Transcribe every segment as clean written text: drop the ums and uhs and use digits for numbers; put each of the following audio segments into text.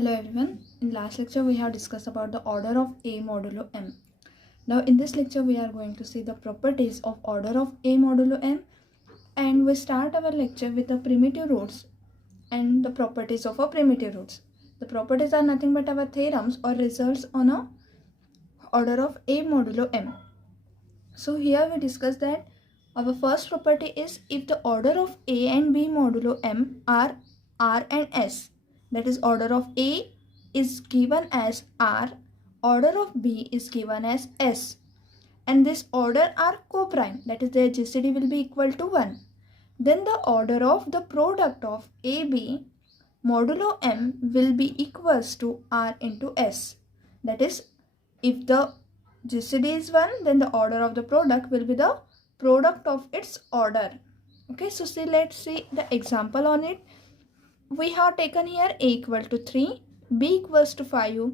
Hello everyone. In last lecture we have discussed about the order of A modulo M. Now in this lecture we are going to see the properties of order of A modulo M, and we start our lecture with the primitive roots and the properties of a primitive roots. The properties are nothing but our theorems or results on a order of A modulo M. So here we discuss that our first property is if the order of A and B modulo M are R and S, that is order of A is given as R, order of B is given as S, and this order are co-prime, that is their GCD will be equal to 1. Then the order of the product of AB modulo M will be equals to R into S. That is, if the GCD is 1, then the order of the product will be the product of its order. Okay, so let's see the example on it. We have taken here A equal to 3, B equals to 5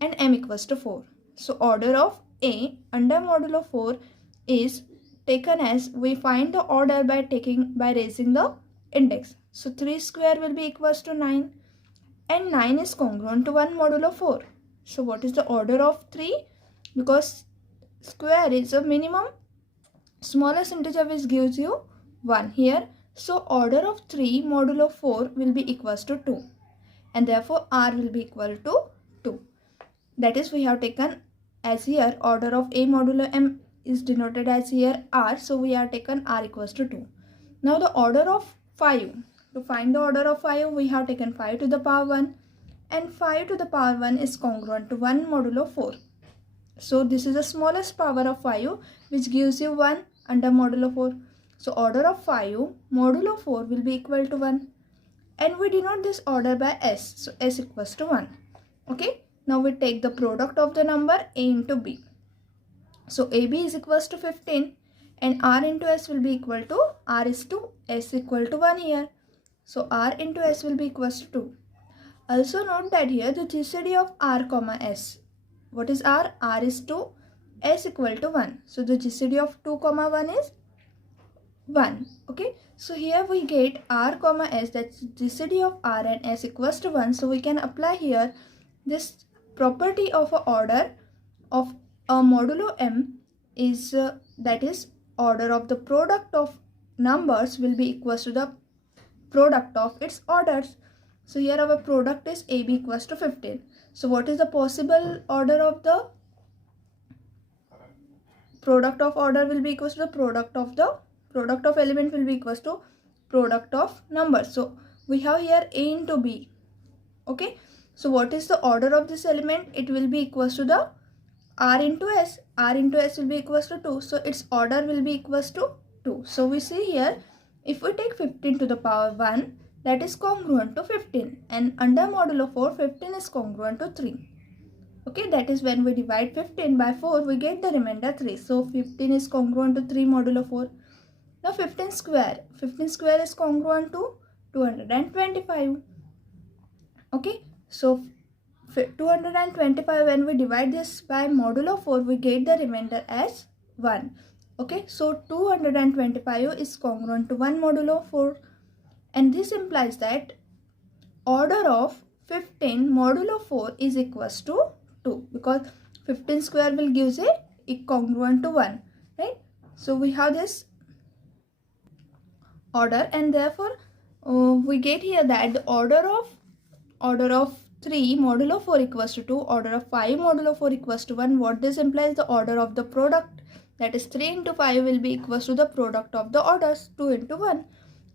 and M equals to 4. So order of A under modulo 4 is taken as, we find the order by raising the index. So 3 square will be equals to 9 and 9 is congruent to 1 modulo 4. So what is the order of 3? Because square is a minimum, smallest integer which gives you 1 here. So order of 3 modulo 4 will be equals to 2, and therefore R will be equal to 2. That is, we have taken as here order of A modulo M is denoted as here R, so we have taken R equals to 2. Now the order of 5. To find the order of 5, we have taken 5 to the power 1, and 5 to the power 1 is congruent to 1 modulo 4. So this is the smallest power of 5 which gives you 1 under modulo 4. So order of 5 modulo 4 will be equal to 1, and we denote this order by S. So S equals to 1. Okay. Now we take the product of the number A into B. So AB is equals to 15 and R into S will be equal to R is to S equal to 1 here. So R into S will be equals to 2. Also note that here the GCD of R comma S. What is R? R is to S equal to 1. So the GCD of 2 comma 1 is 1. Okay. So here we get R comma S, that's GCD of R and S equals to 1. So we can apply here this property of a order of a modulo M is that is order of the product of numbers will be equals to the product of its orders. So here our product is AB equals to 15. So what is the possible order of the product of order will be equals to the product of element will be equals to product of numbers. So we have here A into B. Okay. So what is the order of this element? It will be equals to the R into S. R into S will be equals to 2. So its order will be equals to 2. So we see here, if we take 15 to the power 1, that is congruent to 15, and under modulo 4, 15 is congruent to 3. Okay, that is when we divide 15 by 4, we get the remainder 3. So 15 is congruent to 3 modulo 4. Now 15 square is congruent to 225. Okay, so 225, when we divide this by modulo 4, we get the remainder as 1. Okay, so 225 is congruent to 1 modulo 4, and this implies that order of 15 modulo 4 is equals to 2, because 15 square will give a congruent to 1, right? So we have this order, and therefore we get here that the order of 3 modulo 4 equals to 2, order of 5 modulo 4 equals to 1. What this implies? The order of the product, that is 3 into 5 will be equals to the product of the orders, 2 into 1,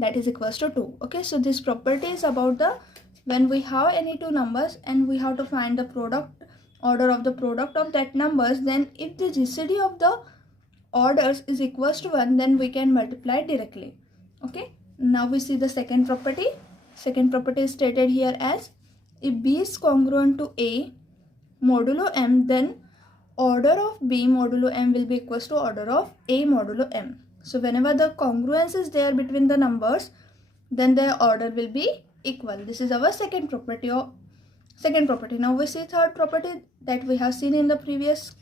that is equals to 2. Okay, so this property is about the when we have any two numbers and we have to find the order of the product of that numbers, then if the GCD of the orders is equals to 1, then we can multiply directly. Okay, now we see the second property. Second property is stated here as, if B is congruent to A modulo M, then order of B modulo M will be equals to order of A modulo M. So whenever the congruence is there between the numbers, then their order will be equal. This is our second property. Now we see third property that we have seen in the previous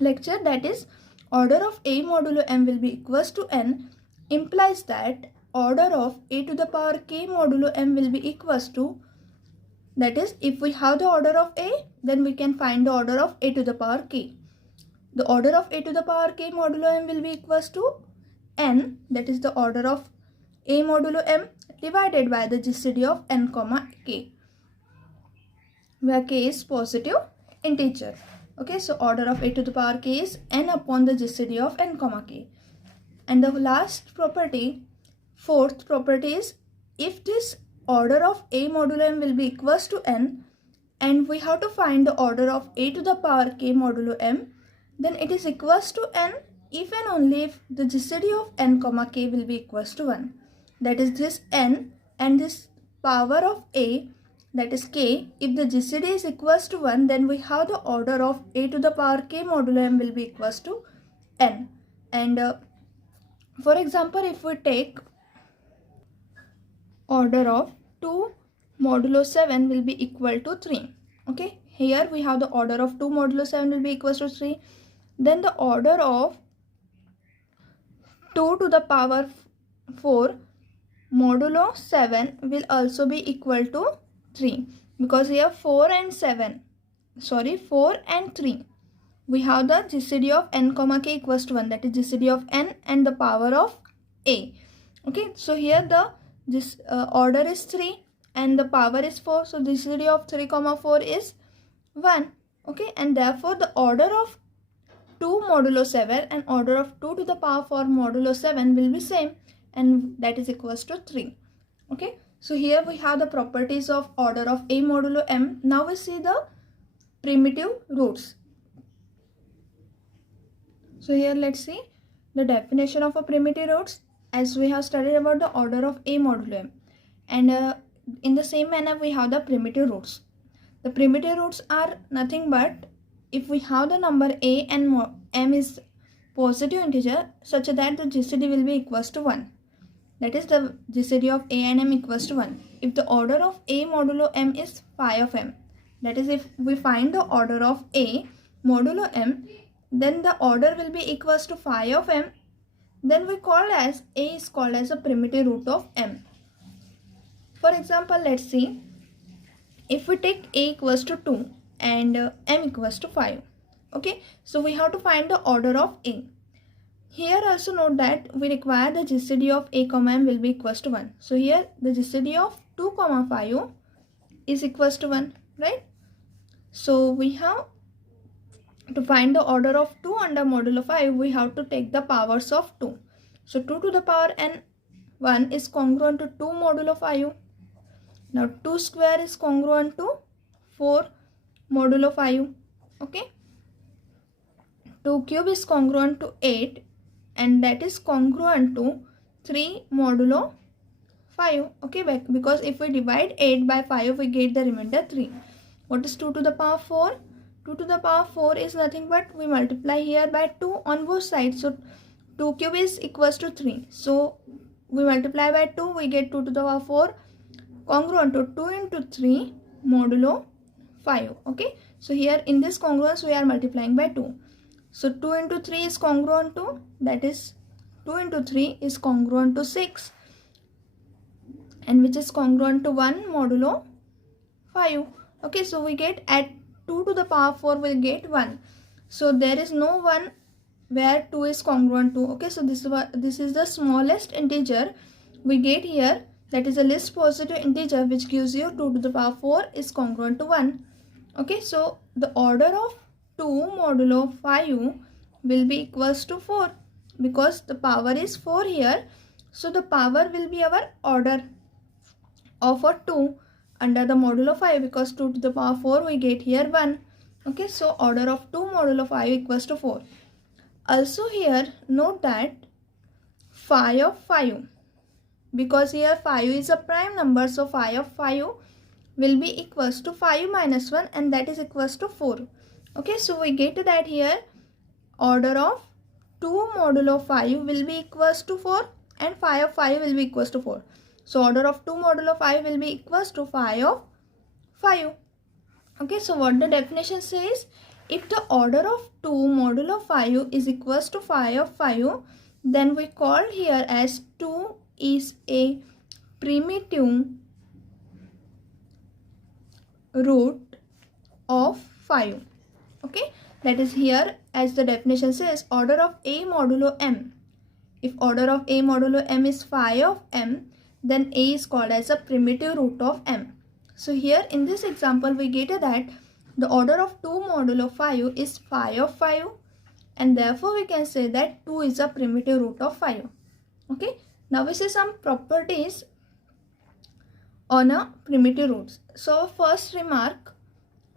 lecture, that is order of A modulo M will be equals to N, implies that order of A to the power K modulo M will be equals to That is, if we have the order of A, then we can find the order of A to the power k. The order of A to the power k modulo m will be equals to n, that is the order of A modulo m, divided by the GCD of n comma k, where k is positive integer. Okay, so order of A to the power k is n upon the GCD of n comma k. And the last property, fourth property, is if this order of A modulo m will be equals to n, and we have to find the order of A to the power k modulo m, then it is equals to n if and only if the GCD of n comma k will be equals to 1. That is, this n and this power of A, that is k, if the GCD is equals to 1, then we have the order of A to the power k modulo m will be equals to n. And for example, if we take order of 2 modulo 7 will be equal to 3. Okay, here we have the order of 2 modulo 7 will be equals to 3. Then the order of 2 to the power 4 modulo 7 will also be equal to 3, because here 4 and 3, we have the GCD of n comma k equals to 1, that is GCD of n and the power of A. Okay, so here this order is 3 and the power is 4, so GCD of 3 comma 4 is 1. Okay, and therefore the order of 2 modulo 7 and order of 2 to the power 4 modulo 7 will be same, and that is equals to 3. Okay, so here we have the properties of order of A modulo m. Now we see the primitive roots. So here let's see the definition of a primitive roots, as we have studied about the order of A modulo m, and in the same manner we have the primitive roots. The primitive roots are nothing but if we have the number A and m is positive integer such that the GCD will be equals to 1. That is, the GCD of A and m equals to 1. If the order of A modulo m is phi of m, that is, if we find the order of A modulo m, then the order will be equals to phi of m, then we call as A is called as a primitive root of m. For example, let's see, if we take A equals to 2 and m equals to 5. Okay, so we have to find the order of A. Here also note that we require the GCD of A comma m will be equals to 1. So here the GCD of 2 comma 5 is equals to 1, right? So we have to find the order of 2 under modulo 5, we have to take the powers of 2. So 2 to the power n 1 is congruent to 2 modulo 5. Now 2 square is congruent to 4 modulo 5. Okay, 2 cube is congruent to 8, and that is congruent to 3 modulo 5. Okay, because if we divide 8 by 5, we get the remainder 3. What is 2 to the power 4? 2 to the power 4 is nothing but we multiply here by 2 on both sides. So 2 cube is equals to 3. So we multiply by 2, we get 2 to the power 4 congruent to 2 into 3 modulo 5. Okay, so here in this congruence we are multiplying by 2. So 2 into 3 is congruent to, that is 2 into 3 is congruent to 6, and which is congruent to 1 modulo 5. Okay, so we get at 2 to the power 4 will get 1. So there is no 1 where 2 is congruent to. Okay, so this is the smallest integer we get here, that is the least positive integer, which gives you 2 to the power 4 is congruent to 1. Okay, so the order of 2 modulo 5 will be equals to 4, because the power is 4 here. So the power will be our order of a 2 under the modulo 5, because 2 to the power 4 we get here 1. Okay, so order of 2 modulo 5 equals to 4. Also here note that phi of 5, because here 5 is a prime number, so phi of 5 will be equals to 5 minus 1, and that is equals to 4. Okay, so we get that here order of 2 modulo 5 will be equals to 4 and phi of 5 will be equals to 4. So order of 2 modulo 5 will be equals to phi of 5. Okay, so what the definition says, if the order of 2 modulo 5 is equals to phi of 5, then we call here as 2 is a primitive root of 5. Okay, that is here, as the definition says, order of A modulo m. If order of A modulo m is phi of m, then A is called as a primitive root of m. So here in this example we get that the order of 2 modulo 5 is phi of 5, and therefore we can say that 2 is a primitive root of 5. Okay, now we see some properties on a primitive roots. So first remark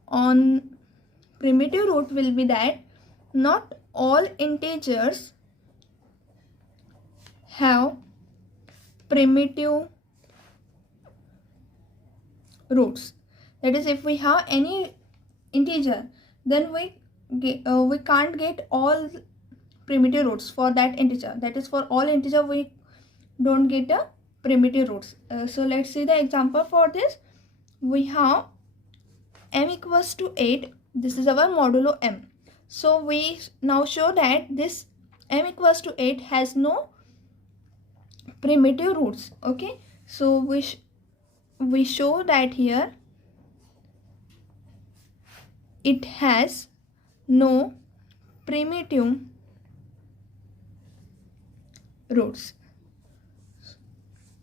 on primitive root will be that not all integers have primitive roots. That is, if we have any integer, then we can't get all primitive roots for that integer. That is, for all integer we don't get a primitive roots. So let's see the example for this. We have m equals to 8. This is our modulo m. So we now show that this m equals to 8 has no primitive roots. Okay, so we show that here it has no primitive roots.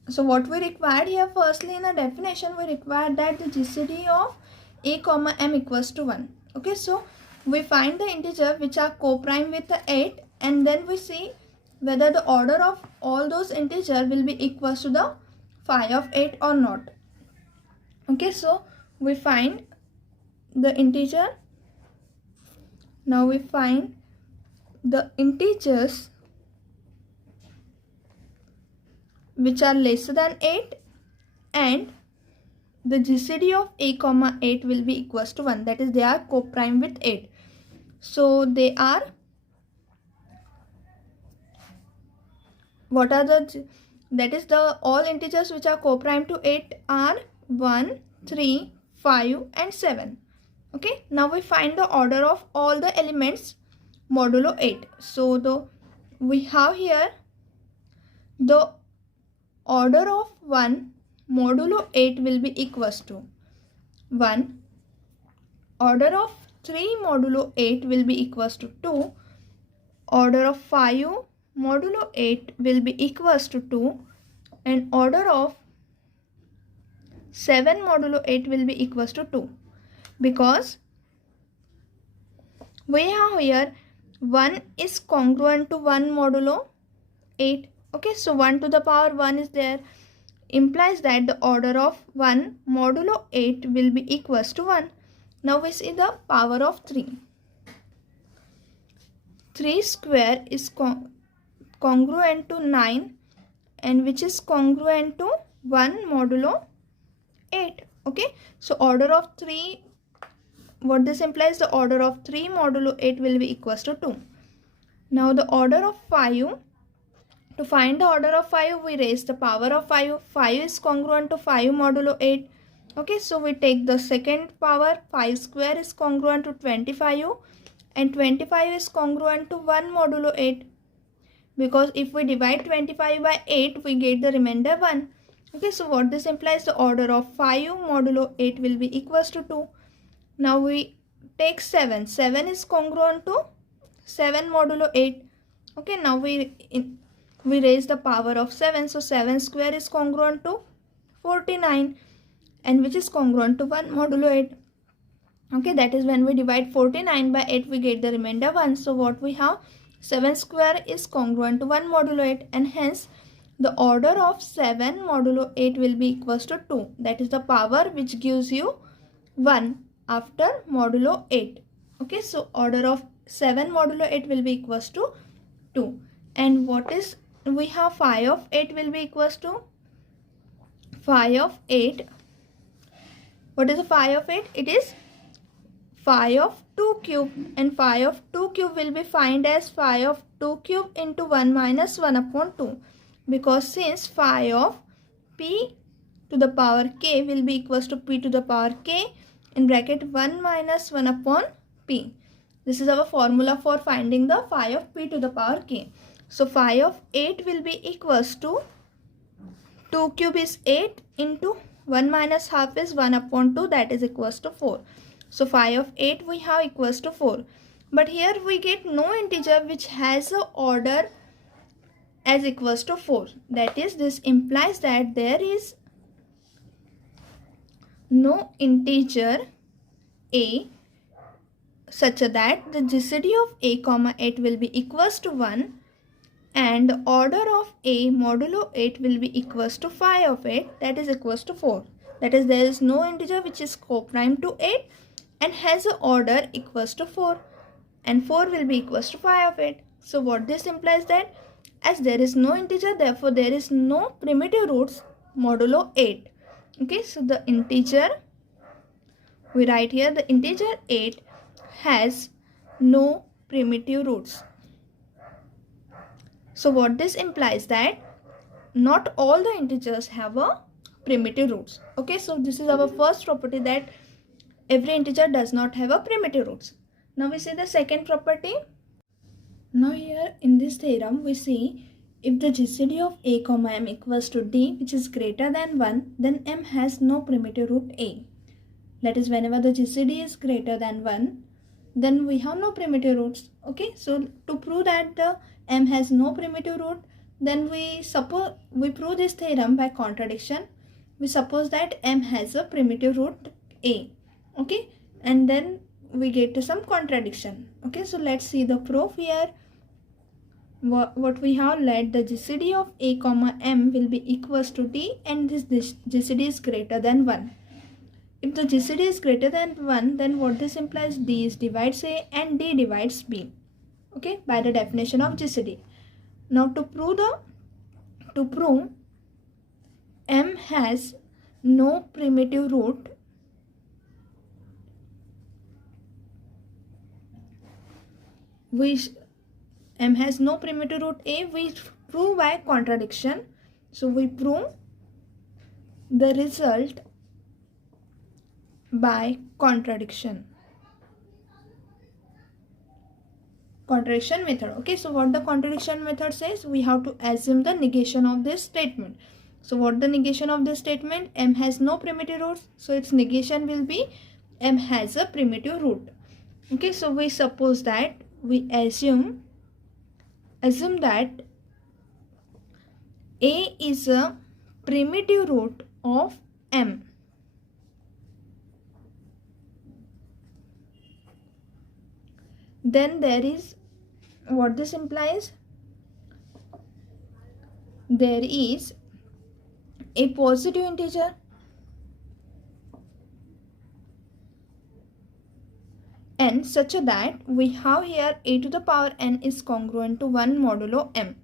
So what we required here, firstly in a definition we required that the GCD of a comma m equals to 1. Okay, so we find the integer which are co-prime with the 8, and then we see whether the order of all those integer will be equals to the phi of 8 or not. Okay, so we find the integer. Now we find the integers which are lesser than 8, and the GCD of a comma 8 will be equals to 1. That is, they are co-prime with 8. So they are, what are the, that is, the all integers which are co-prime to 8 are 1, 3, 5 and 7. Okay, now we find the order of all the elements modulo 8. So we have here the order of 1 modulo 8 will be equals to 1. Order of 3 modulo 8 will be equals to 2. Order of 5 modulo 8 will be equals to 2. And order of 7 modulo 8 will be equals to 2. Because we have here 1 is congruent to 1 modulo 8. Okay, so 1 to the power 1 is there, implies that the order of 1 modulo 8 will be equals to 1. Now we see the power of 3. 3 square is congruent to 9, and which is congruent to 1 modulo 8. Okay, so order of 3, what this implies, the order of 3 modulo 8 will be equals to 2. Now the order of 5, to find the order of 5 we raise the power of 5. 5 is congruent to 5 modulo 8. Okay, so we take the second power. 5 square is congruent to 25, and 25 is congruent to 1 modulo 8, because if we divide 25 by 8 we get the remainder 1. Okay, so what this implies, the order of 5 modulo 8 will be equals to 2. Now we take 7. 7 is congruent to 7 modulo 8. Okay, now we raise the power of 7. So 7 square is congruent to 49, and which is congruent to 1 modulo 8. Okay, that is, when we divide 49 by 8 we get the remainder 1. So what we have, 7 square is congruent to 1 modulo 8, and hence the order of 7 modulo 8 will be equals to 2. That is the power which gives you 1 after modulo 8. Okay, so order of 7 modulo 8 will be equals to 2. And what is, we have phi of 8 will be equals to phi of 8. What is the phi of 8? It is phi of 2 cube, and phi of 2 cube will be found as phi of 2 cube into 1 minus 1 upon 2, because since phi of p to the power k will be equals to p to the power k in bracket 1 minus 1 upon p. This is our formula for finding the phi of p to the power k. So phi of 8 will be equals to 2 cube is 8 into 1 minus half is 1 upon 2, that is equals to 4. So 5 of 8 we have equals to 4. But here we get no integer which has a order as equals to 4. That is, this implies that there is no integer a such that the GCD of a comma 8 will be equals to 1 and the order of a modulo 8 will be equals to 5 of 8, that is equals to 4. That is, there is no integer which is co-prime to 8 and has a order equals to 4, and 4 will be equals to 5 of 8. So what this implies that as there is no integer, therefore there is no primitive roots modulo 8. Okay, so the integer, we write here the integer 8 has no primitive roots. So what this implies that not all the integers have a primitive roots. Okay, so this is our first property, that every integer does not have a primitive roots. Now we see the second property. Now here in this theorem we see if the GCD of a comma m equals to d which is greater than 1, then m has no primitive root a. That is, whenever the GCD is greater than 1, then we have no primitive roots. Okay, so to prove that the m has no primitive root, then we prove this theorem by contradiction. We suppose that m has a primitive root a. Okay, and then we get to some contradiction. Okay, so let's see the proof here. What we have, let the GCD of a comma m will be equals to d and this GCD is greater than 1. If the GCD is greater than 1, then what this implies, d is divides a and d divides b. Okay, by the definition of GCD. Now to prove m has no primitive root, m has no primitive root a, we prove by contradiction. So we prove the result by contradiction method. Okay, so what the contradiction method says, we have to assume the negation of this statement. So what the negation of this statement, m has no primitive roots, so its negation will be m has a primitive root. Okay, so we suppose that we assume that a is a primitive root of m. Then there is, what this implies, there is a positive integer n such that we have here a to the power n is congruent to 1 modulo m.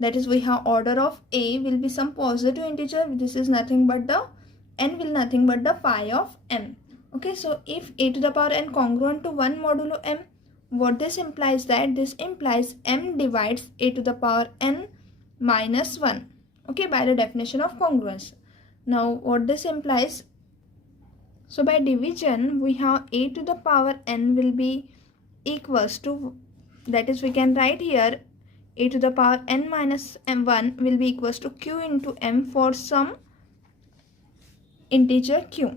That is, we have order of a will be some positive integer. This is nothing but the n will nothing but the phi of m. Okay, so if a to the power n congruent to 1 modulo m, what this implies, that this implies m divides a to the power n minus 1. Okay, by the definition of congruence. Now what this implies, so by division we have a to the power n will be equals to, that is, we can write here a to the power n minus m1 will be equals to q into m for some integer q.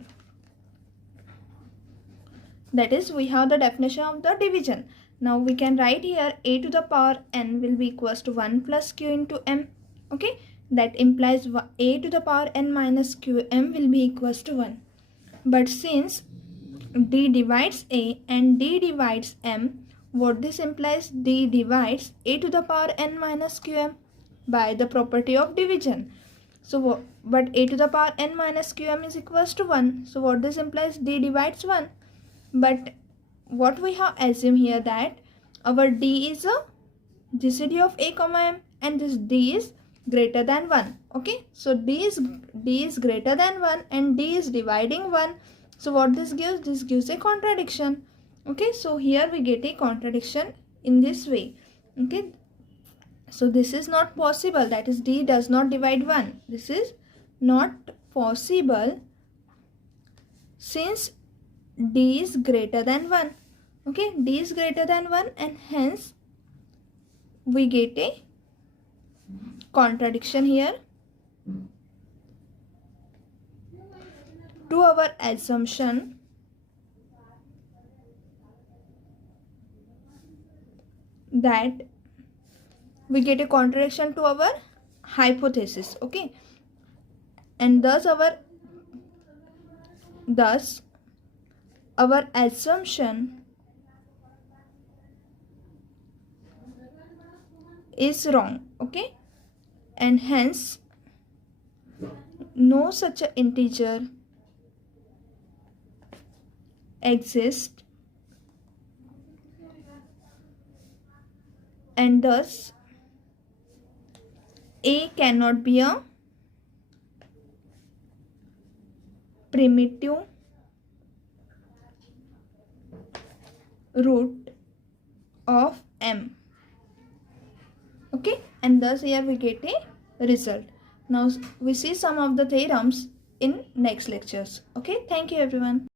That is, we have the definition of the division. Now we can write here a to the power n will be equals to 1 plus q into m. Okay, that implies a to the power n minus qm will be equals to 1. But since d divides a and d divides m, what this implies, d divides a to the power n minus qm by the property of division. So but a to the power n minus qm is equals to 1. So what this implies, d divides 1. But what we have assumed here, that our d is a GCD of a comma m and this d is greater than 1. Okay, so d is greater than 1 and d is dividing 1. So what this gives, this gives a contradiction. Okay, so here we get a contradiction in this way. Okay, so this is not possible, that is, d does not divide 1. This is not possible since d is greater than 1. Okay, d is greater than 1 and hence we get a contradiction here. to our assumption that we get a contradiction to our hypothesis. Okay, and thus our assumption is wrong. Okay, and hence no such an integer exists, and thus a cannot be a primitive root of m. Okay, and thus here we get a result. Now we see some of the theorems in next lectures. Okay, thank you everyone.